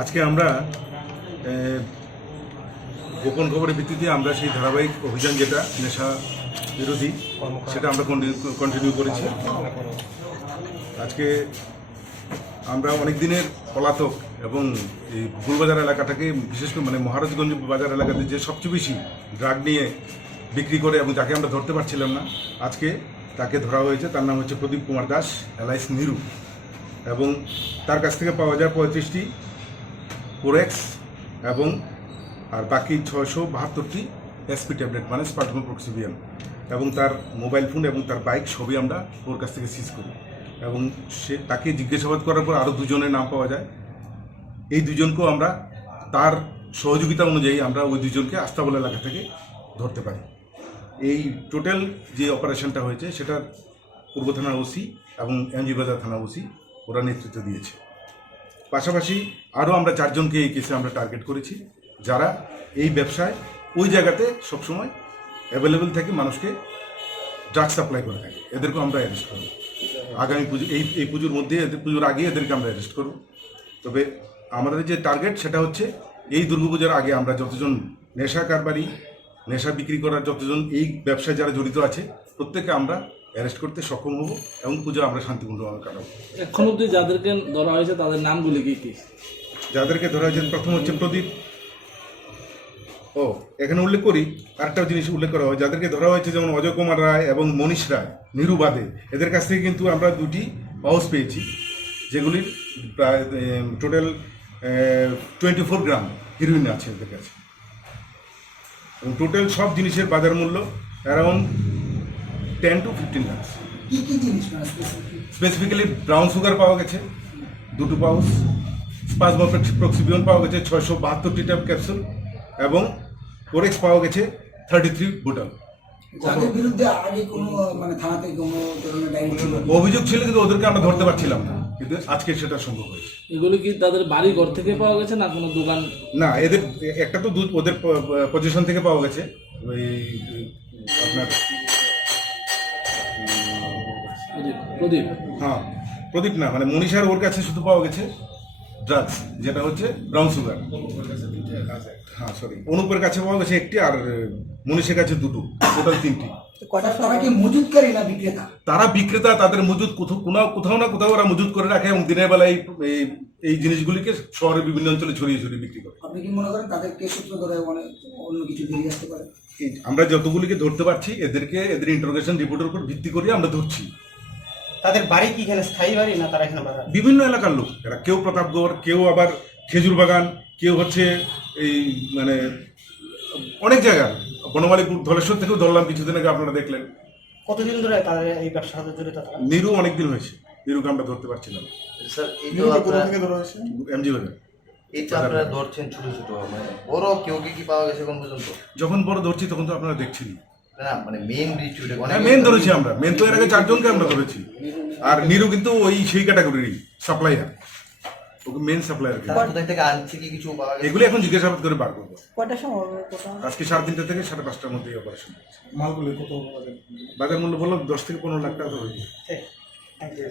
আজকে আমরা গোপন খবরের ভিত্তিতে আমরা সেই ধারাবাহিক অভিযান যেটা নেশা বিরোধী সেটা আমরা কন্টিনিউ করেছি। আজকে আমরা অনেক দিনের পলাতক এবং এই ফুলবাজার এলাকাটাকে বিশেষ করে মহারাজগঞ্জ বাজার এলাকাতে যে সবচেয়ে বেশি ড্রাগ নিয়ে বিক্রি করে এবং যাকে আমরা ধরতে পারছিলাম না, আজকে তাকে ধরা হয়েছে। তার নাম হচ্ছে প্রদীপ কুমার দাস এলাইস নিরু, এবং তার কাছ থেকে পাওয়া যায় 35টি কোরেক্স এবং আর বাকি 672টি এসপি ট্যাবলেট মানে স্পার্টমোপ্রক্সিবিয়ান, এবং তার মোবাইল ফোন এবং তার বাইক সবই আমরা ওর কাছ থেকে সিজ করি। এবং তাকে জিজ্ঞাসাবাদ করার পর আরও দুজনের নাম পাওয়া যায়। এই দুজনকেও আমরা তার সহযোগিতা অনুযায়ী আমরা ওই দুজনকে আস্তাবল এলাকা থেকে ধরতে পারি। এই টোটাল যে অপারেশনটা হয়েছে সেটার পূর্ব থানার ওসি এবং এমজিবাজার থানা ওসি ওরা নেতৃত্ব দিয়েছে। পাশাপাশি আরও আমরা 4 জনকে এই কেসে আমরা টার্গেট করেছি, যারা এই ব্যবসায় ওই জায়গাতে সবসময় অ্যাভেলেবেল থাকে, মানুষকে ড্রাগ সাপ্লাই করে থাকে। এদেরকেও আমরা অ্যারেস্ট করব আগামী পুজো, এই পুজোর মধ্যে, পুজোর আগে এদেরকে আমরা অ্যারেস্ট করব। তবে আমাদের যে টার্গেট সেটা হচ্ছে এই দুর্গাপূজার আগে আমরা যতজন নেশা কারবারি, নেশা বিক্রি করার যতজন এই ব্যবসায় যারা জড়িত আছে প্রত্যেককে আমরা অ্যারেস্ট করতে সক্ষম হব এবং পুজো আমরা শান্তিপূর্ণভাবে কাটাবো। এখন অবধি যাদেরকে ধরা হয়েছে তাদের নামগুলি কি? যাদেরকে ধরা হয়েছে প্রথম হচ্ছে প্রদীপ, এখানে উল্লেখ করি আরেকটা জিনিস উল্লেখ করা হয়, যাদেরকে ধরা হয়েছে যেমন অজয় কুমার রায় এবং মনীষ রায় নিরু বাদে, এদের কাছ থেকে কিন্তু আমরা 2টি পাউচ পেয়েছি, যেগুলির প্রায় টোটাল 24 গ্রাম হিরোইন আছে এদের কাছে। এবং টোটাল সব জিনিসের বাজার মূল্য around 10 to 15 lakh. Specifically brown sugar পাওয়া গেছে 2 পাউচ, স্পাজমোপ্রক্সিবিয়ন পাওয়া গেছে 672টি ট্যাব ক্যাপসুল, এবং কোরেক্স পাওয়া গেছে 33 বোতল। যাদের বিরুদ্ধে আগে কোনো থানাতে কোনো ধরনের ডায়েরি ছিল, অভিযোগ ছিল কিন্তু ওদেরকে আমরা ধরতে পারছিলাম না, কিন্তু আজকে সেটা সম্ভব হয়েছে। এগুলো কি তাদের বাড়ি ঘর থেকে পাওয়া গেছে না কোনো দোকান? না, এদের একটা তো দুধ ওদের পজিশন থেকে পাওয়া গেছে, ওই আপনার প্রদীপ, হ্যাঁ প্রদীপ না মনীষার ওর কাছে শুধু পাওয়া গেছে ড্রাগস, যেটা হচ্ছে ব্রাউন সুগার। হ্যাঁ সরি, অনুপের কাছে পাওয়া গেছে 1টি, আর মনীষের কাছে 2টো, টোটাল 3টি। তারা কি মজুদকারী না বিক্রেতা? তারা বিক্রেতা, তাদের মজুদ কোথাও না কোথাও ওরা মজুদ করে রাখে এবং দিনের বেলায় এই জিনিসগুলিকে শহরের বিভিন্ন অঞ্চলে ছড়িয়ে ছড়িয়ে বিক্রি করে। আপনি কি মনে করেন তাদেরকে সূত্র ধরে অন্য কিছু বেরিয়ে আসতে পারে? আমরা যতগুলিকে ধরতে পারছি এদের ইন্টারোগেশন রিপোর্টের উপর ভিত্তি করে আমরা ধরছি। তাদের বাড়ি কি এখানে স্থায়ী বাড়ি না তারা এখানে বাগান? বিভিন্ন এলাকার লোক, এরা কেউ প্রতাপগড়, কেউ আবার খেজুর বাগান, কেউ হচ্ছে এই অনেক জায়গার বনমালীপুর, ধলেশ্বর থেকেও ধরলাম কিছুদিন আগে, আপনারা দেখলেন। কতদিন ধরে তাদের এই ব্যবসার সাথে জড়িত? নিরু অনেকদিন হয়েছে, নিরুকে আমরা ধরতে পারছিলাম। স্যার এই তো আপনারা থেকে ধরা হয়েছে এমজি বাজার। এই তো আপনারা ধরছেন ছোট ছোট, বড় কেউ কি পাওয়া গেছে কোন পর্যন্ত? যখন বড় ধরছি তখন তো আপনারা দেখছেন না, মেইন ডিস্ট্রিবিউটর মেন ধরেছি আমরা, মেন তো এর আগে 4 জনকে আমরা ধরেছি, আর নিরু কিন্তু ওই সেই ক্যাটাগরির সাপ্লাইয়ার, ওকে মেন সাপ্লাইয়ার। কোথায় থেকে আনছে কি কিছু পাওয়া গেছে? এগুলো এখন জিজ্ঞাসাবাদ করে বার করবো। কয়টার সময়? আজকে 3:30 থেকে 5:30টার মধ্যে এই অপারেশন। মালগুলো কত বাজার মূল্য বললাম 10 থেকে 15 লাখ টাকা হয়ে যায়। Thank you.